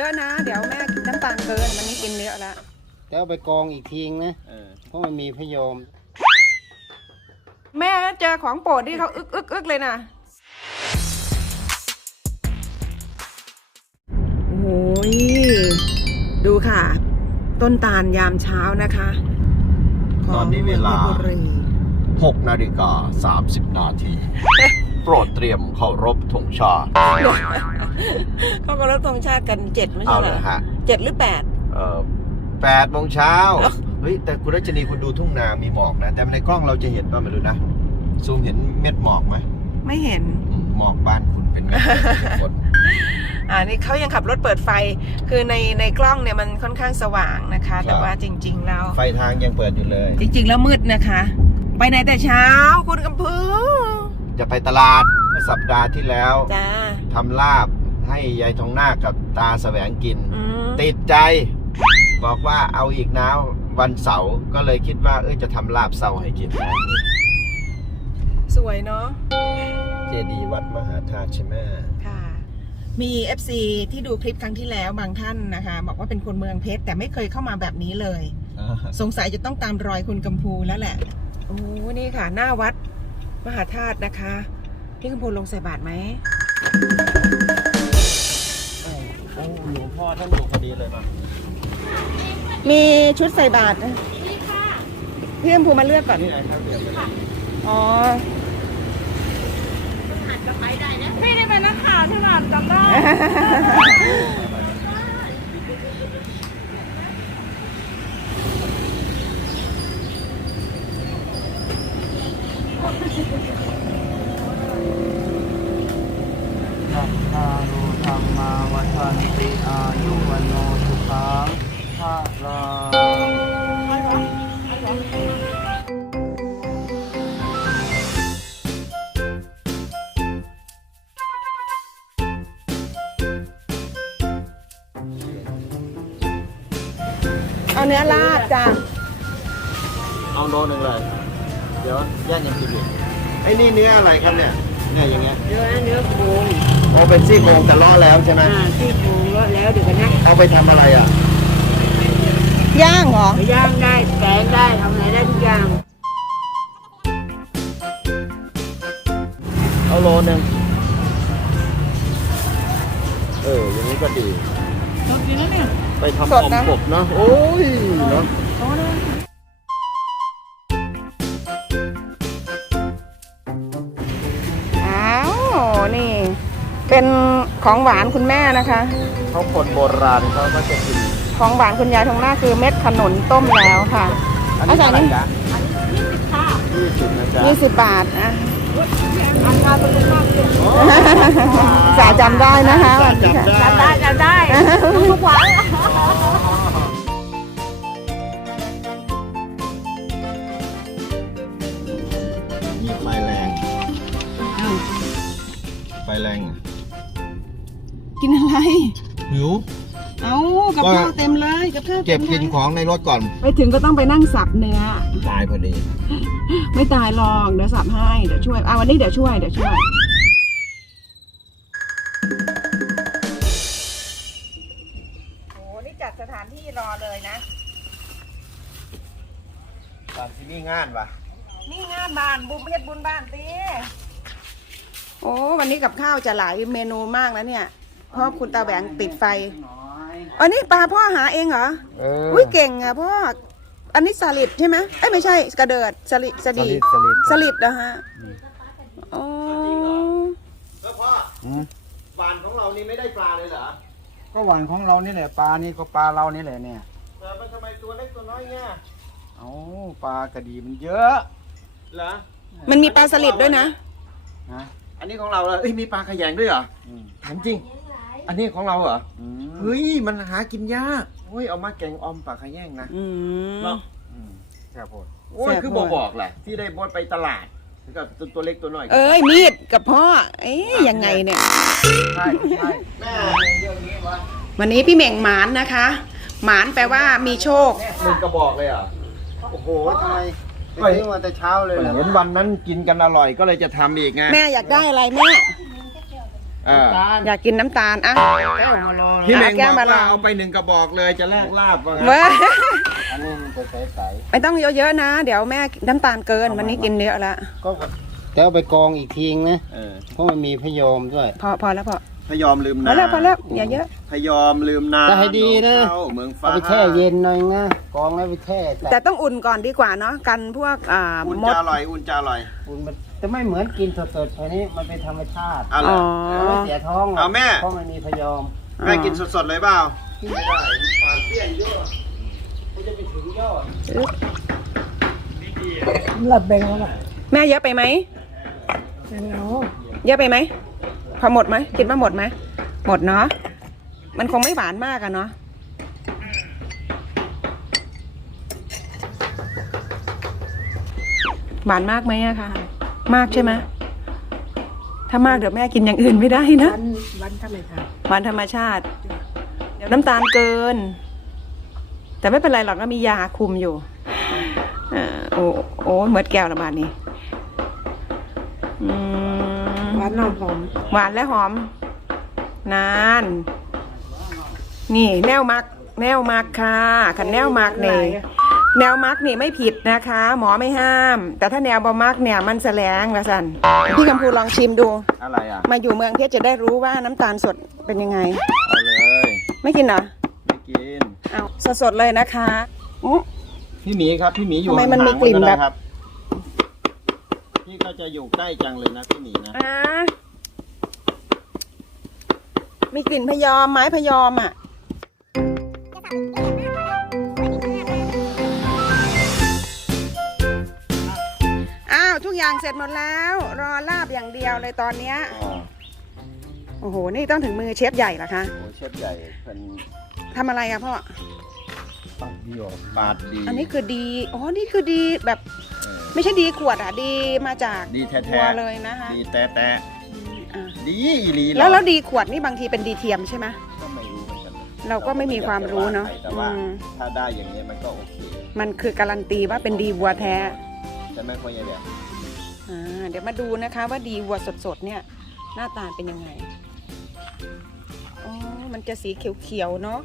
ยอะนะ เดี๋ยวแม่กินน้ำตาลเกินมันนี้กินเยอะละเดี๋ยวไปกองอีกทีงนะเพราะมันมีพยม แม่เจอของโปรดที่เขาอึกอึกอึกเลยนะโอ้ยดูค่ะ ต้นตาลยามเช้านะคะ ตอนนี้เวลาหกนาฬิกาสสามิบนาทีปรดเตรียมเคารพธงชาติเคารพธงชาติกันเจ็ดไม่ใช่เหรอเจ็ดหรือแปดแปดโมงเช้า เฮ้ย แต่คุณรัชนีคุณดูทุ่งนา มีหมอกนะ แต่ในกล้องเราจะเห็นป่ะไม่รู้นะ ซูมเห็นเม็ดหมอกไหมไม่เห็น หมอกบ้านคุณเป็นอันนี้เขายังขับรถเปิดไฟ คือในในกล้องเนี่ยมันค่อนข้างสว่างนะคะ แต่ว่าจริง ๆ แล้ว ไฟทางยังเปิดอยู่เลย จริงๆแล้วมืดนะคะ ไปไหนแต่เช้าคุณกำพื้จะไปตลาด สัปดาห์ที่แล้วทำลาบให้ยายทองหน้ากับตาแสวงกิน ติดใจ บอกว่าเอาอีกน้าวันเสาร์ก็เลยคิดว่า เอ้ยจะทำลาบเสาร์ให้กิน สวยเนาะเจดีวัด มหาธาตุใช่ไหมมีเอฟซีที่ดูคลิปครั้งที่แล้วบางท่านนะคะ บอกว่าเป็นคนเมืองเพชรแต่ไม่เคยเข้ามาแบบนี้เลยสงสัยจะต้องตามรอยคุณกำพูแล้วแหละโอ้นี่ค่ะหน้าวัดมหาธาตุนะคะพี่คนพูลงใส่บาทไหมโอ้หลวงพ่อท่านอยู่พอดีเลยมั้งมีชุดใส่บาทนะเพื่อนภูมาเลือกก่อนอ๋อไปม่ได้ไปนะคะที่หลานจำได้ันติอายุวันโนสุขังภาลัเอาเนื้อลาดจ้ะเอาโดนึงเลย เดี๋ยวแยกยังกินอีกไอ้นี่ เนื้ออะไรครับเนี่ย เนี่ยอย่างเงี้ย เนื้อเนื้อโคเอาเป็นซี่โครงแต่ล่อแล้วใช่ไหมซี่โครงล่อแล้วเดี๋ยวนะ เอาไปทําอะไรอ่ะ ย่างเหรอ ย่างได้แกงได้ ทำอะไรได้ทุกอย่าง เอาโลนึง เอออย่างนี้ก็ดีไปทำอมกบเนาะโอ้ยเนาะเป็นของหวานคุณแม่นะคะเขาคนโบราณเขาก็จะกินของหวานคุณยายทางหน้าคือเม็ดขนนต้มแล้วค่ะอันนี้อี่สิบยี่สิบบาทอ่นนาาจำได้นะคะวันนี้ค่ะจำได้จำได้ทุกวันไฟแรงอ่ะกินอะไรหิวเอากับข้าวเต็มเลยกับข้าวเต็มเก็บกินของในรถก่อน ไปถึงก็ต้องไปนั่งสับเนื้อตายพอดี ไม่ตายลองเดี๋ยวสับให้ เดี๋ยวช่วย อ่าวันนี้เดี๋ยวช่วย เดี๋ยวช่วยโอ้นนีี่่จัดสถาทรอเลยนะตอนที่นี่งานวะนี่งานบ้านบุญเพียบุญบ้านตีโอ้ วันนี้กับข้าวจะหลายเมนูมากแล้วเนี่ยพ่อคุณตาแหวงปิดไฟอันนี้ปลาพ่อหาเองเหรออุ้ยเก่งอ่ะพ่อ อันนี้สลิดใช่ไหมเอ้ยไม่ใช่กระเดิดสลิดสลิดสลิดนะฮะโอแล้วพ่อหวานของเรานี่ไม่ได้ปลาเลยเหรอ ก็หวานของเรานี่แหละปลานี่ก็ปลาเรานี่แหละเนี่ยเออมันทำไมตัวเล็กตัวน้อยเนี่ยโอ้ปลากระดีมันเยอะเหรอ มันมีปลาสลิดด้วยนะ อันนี้ของเราเลยมีปลาขยงด้วยเหรอถามจริงอันนี้ของเราเหรอเฮ้ยมันหากินยากเฮ้ยเอามาแกงออมปากแย่งนะเนาะแซ่พอดโอ้ยคือบอกบอกแหละที่ได้บดไปตลาดกับตัวเล็กตัวน้อย เอ้ย มีดกับพ่อ เอ้ยยังไงเนี่ยวันนี้พี่แมงหมานนะคะ หมานแปลว่ามีโชคมึงกระบอกเลยอ่ะ โอ้โหทำไมไปเมื่อแต่เช้าเลยเห็นวันนั้นกินกันอร่อยก็เลยจะทำอีกไง แม่อยากได้อะไรแม่อยากกินน้ำตาลอ่ะพี่แมงแอกว่าเอาไปหนึ่งกระบอกเลยจะแลกลาบว่าไม่ต้องเยอะๆนะเดี๋ยวแม่น้ำตาลเกินวันนี้กินเยอะละ ก็แต่เอาไปกองอีกทีงนะเพราะมันมีพยอมด้วย พอพอแล้วพอพยอมลืมน้ำพอแล้วพอแล้วอย่าเยอะพยอมลืมน้ำจะให้ดีนะเมืองฟ้าไปแช่เย็นหน่อยนะ กองแล้วไปแช่ แต่ต้องอุ่นก่อนดีกว่าเนาะกันพวกอ่ามดอุ่นจะอร่อยอุ่นจะอร่อยอุ่นมันะไม่เหมือนกินสดๆแค่นี้มันเป็นธรรมชาติอ๋อไม่เสียท้องเอาแม่เพราะมันมีพยอมแม่กินสดๆเลยเปล่าไม่ได้ความเสี่ยนเยอะเขาจะไปถึงยอดนี่ดีหลับไปแล้วแม่เยอะไปไหมเยอะไปไหมพอหมดไหมกินมาหมดไหมหมดเนาะมันคงไม่หวานมากอะเนาะหวานมากไหมอะคะ่ะมากใช่ไหม ถ้ามากเดี๋ยวแม่กินอย่างอื่นไม่ได้นะวันธรรมชาติวันธรรมชาติ เดี๋ยวน้ําตาลเกิน แต่ไม่เป็นไรหรอกก็มียาคุมอยู่โอ้โหเหมือนแก้วละบาดนี้หวานหอม หวานและหอม นาน นี่แนวมัก แนวมักค่ะขันแนวมักเนี่ยแนวมักนี่ไม่ผิดนะคะ หมอไม่ห้าม แต่ถ้าแนวบอมักเนี่ยมันแสลงละสันพี่คำพูลองชิมดูอะไรอ่ะมาอยู่เมืองเทศจะได้รู้ว่าน้ําตาลสดเป็นยังไงเอาเลยไม่กินเหรอ ไม่กินเอาสดสดเลยนะคะอพี่หมีครับพี่หมีอยู่ทำไมมันมีกลิ่นแบบ พี่ก็จะอยู่ใกล้จังเลยนะพี่หมีนะมีกลิ่นพยอม ไม้พยอมอ่ะอย่างเสร็จหมดแล้วรอลาบอย่างเดียวเลยตอนเนี้ยโอ้โหนี่ต้องถึงมือเชฟใหญ่ละคะโอ้เชฟใหญ่เป็นทำอะไรคะพ่อตัดดีออกบาดดีอันนี้คือดีอ๋อนี่คือดีแบบไม่ใช่ดีขวดอะดีมาจากดีแท้ๆเลยนะคะดีแต่แต่ดีอีรีแล้วแล้วดีขวดนี่บางทีเป็นดีเทียมใช่ไหมเเราก็ไม่มีความรู้เนาะถ้าได้อย่างนี้มันก็โอเคมันคือการันตีว่าเป็นดีบัวแท้จะไม่ค่อยแบบเดี๋ยวมาดูนะคะ ว่าดีวัวสด ๆ เนี่ย หน้าตาเป็นยังไงอ๋อมันจะสีเขียวๆ เนาะ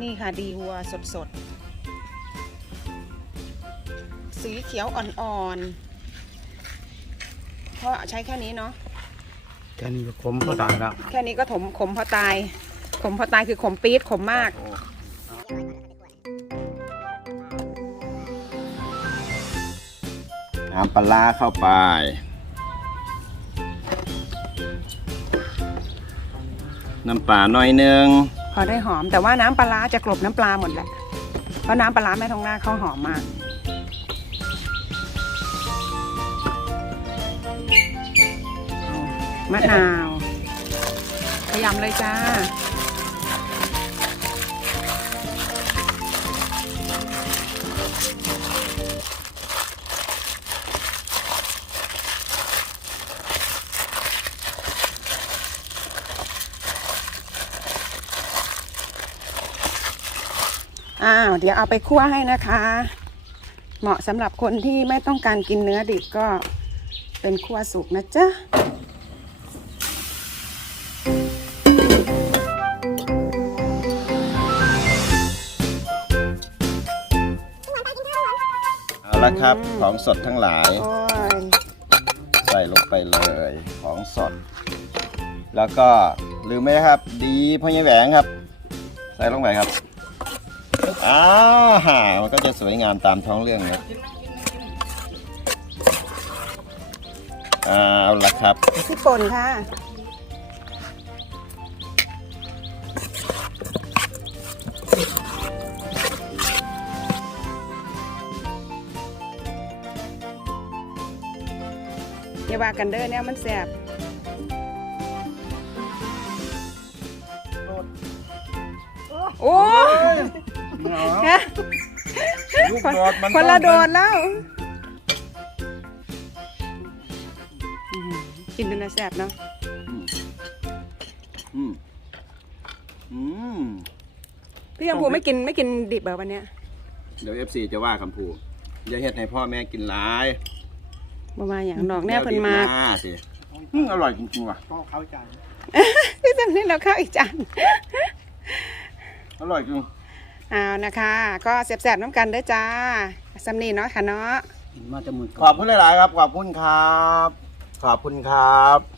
นี่ค่ะดีวัวสดๆสด สีเขียวอ่อนๆ เพราะใช้แค่นี้เนาะ แค่นี้ก็ขมพอตายแล้ว แค่นี้ก็ขมขมพอตาย ขมพอตายคือขมปี๊ดขมมาก้ำปลาเข้าไป น้ำปลาหน่อยนึงพอได้หอม แต่ว่าน้ำปลาจะกลบน้ำปลาหมดแหละเพราะน้ำปลาแม่ทองหน้าเขาหอมมากมะนาวพยายามเลยจ้า้าวเดี๋ยวเอาไปคั่วให้นะคะ เหมาะสำหรับคนที่ไม่ต้องการกินเนื้อดิบก็เป็นคั่วสุกนะจ๊ะ เอาละครับอของสดทั้งหลายยใส่ลงไปเลย ของสด แล้วก็ลืมไหมครับ ดีพ่อแหวงครับ ใส่ลงไปครับอ้าวหามันก็จะสวยงามตามท้องเรื่องนะเอาละครับพี่ปนค่ะเยาว่ากันเด้อเนี่ยมันแสบโอ้คนละโดนแล้วกินเป็นแซ่บเนาะออืืมมพี่ยังพูไม่กินไม่กินดิบเบอร์วันเนี้ย เดี๋ยวเอฟซีจะว่าคำพูอย่าเฮ็ดให้พ่อแม่กินหลายบมาอย่างดอกแน่เพินมากอร่อยจริงๆว่ะก็เข้าใจพี่จำได้เราเข้าอีกจาน อร่อยจริงเอานะคะ ก็เสียบแสบน้ำกันด้วยจ้าสำนีเนาะค่ะเนาะขอบคุณหลาย ๆ ครับ ขอบคุณครับ ขอบคุณครับ